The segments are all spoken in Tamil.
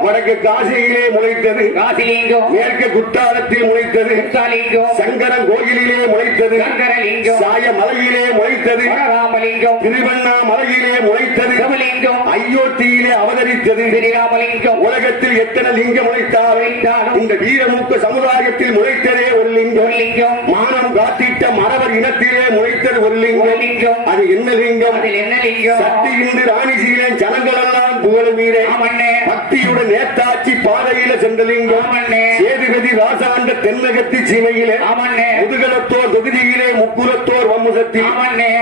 வடக்கு காசியிலே முளைத்தது. காசிலிங்கம் மேற்கு குற்றாலத்தில் முளைத்தது. முத்தாலிங்கம் சங்கரன் கோயிலிலே முளைத்தது. சங்கரலிங்கம் சாய மலையிலே முளைத்தது. வடராமலிங்கம் திருவண்ணாமலையிலே முளைத்தது. சிவலிங்கம் அயோத்தியிலே அவதரித்தது. ஸ்ரீராமலிங்கம் உலகத்தில் எத்தனை லிங்கம் முளைத்தாலும் இந்த வீரமுக்க சமுதாயத்தில் முளைத்ததே ஒரு லிங்கம். லிங்கம். மானம் காத்திட்ட மறவர் இனத்திலே முளைத்தது ஒரு லிங்கம். லிங்கம். அது என்ன லிங்கம்? என்ன லிங்கம்? சக்தி இன்று ராணி சீலன் ஜனங்களெல்லாம் புகழுவீரே. ஆமண்ணே. நேத்தாட்சி பாதையில சென்ற லிங்கம் ஆமண்ணே. சேதுபதி ராசாண்ட தென்னகத்தி சீமையிலே முதுகலத்தோர் தொகுதியிலே முக்குலத்தோர் வம்சத்தில்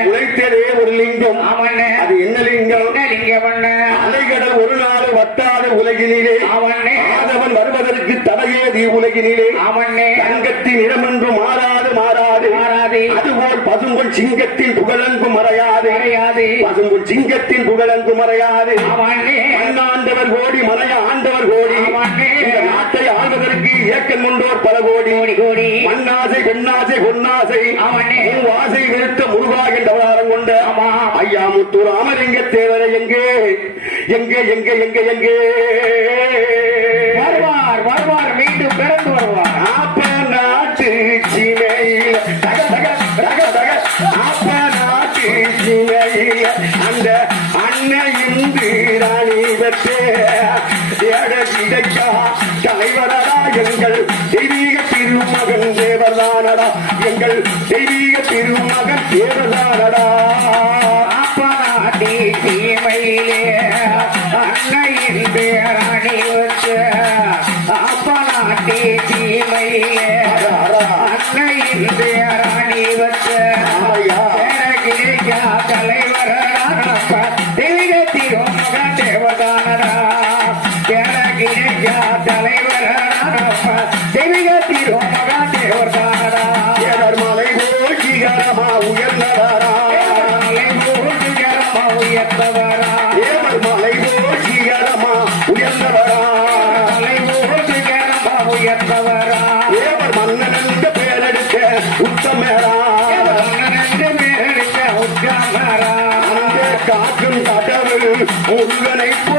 உழைத்ததே ஒரு லிங்கம். அது என்ன லிங்கம்? அலைகடல் ஒரு நாள் வட்டாத உலகினிலே. ஆதவன் வருவதற்கு தடையேதி உலகினிலே. தங்கத்தின் இடமென்று மாறாது மாறாது. மாறாது. அதுபோல் பசும்பொன் சிங்கத்தின் புகழங்கு மறையாது. பசும்பொன் சிங்கத்தின் புகழங்கு மறையாது. மண்ணாண்டவர் கோடி மனைய ஆண்டவர் கோடி. இந்த நாட்டை ஆள்வதற்கு ஏக்கம் கொண்டோர் பல கோடி. கோடி மண்ணாசை பெண்ணாசை பொன்னாசை. ஆசை விருத்த முருகா என்ற அவதாரம் கொண்ட. ஐயா முத்து ராமலிங்க தேவரை எங்கே? எங்கே எங்கே எங்கே எங்கே? வருவார் வருவார். மீண்டும் பிறந்து திருமகன் தேவதானடா எங்கள் தெய்வீக திருமகன் தேவதானடா பாட்டி தீமையிலே அன்னையின் பேரணி உயர்ந்தவரா ஏவர் மலை போகிகரமா உயர்ந்தவரா? உயர்ந்தவரா? ஏவர் மன்னன் என்ற பெயரெடுக்க உத்தமரா? காக்கும் கடவுள் முருகனை போ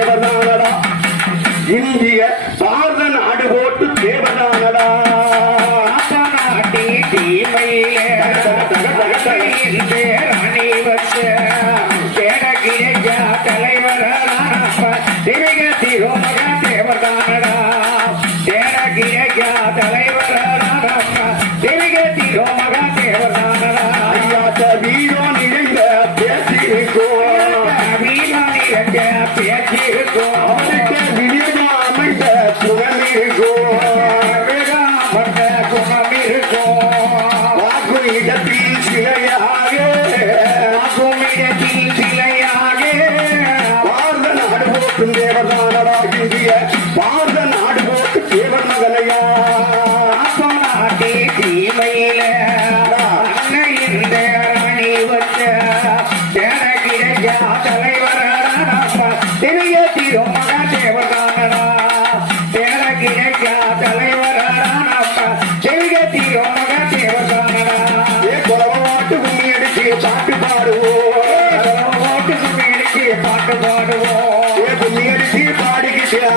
que.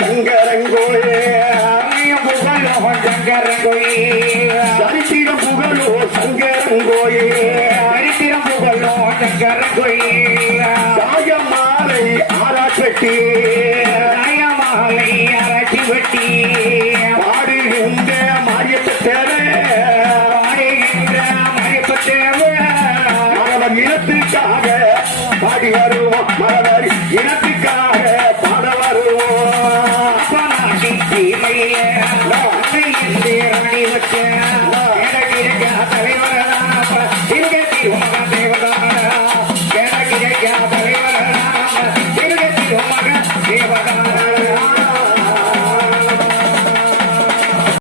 சங்கரங்கோயே ஆலயம் புகழும் சங்கரன் கோயில் சரித்திரம் புகழோ சங்கரங்கோயே பாடி வருவோம்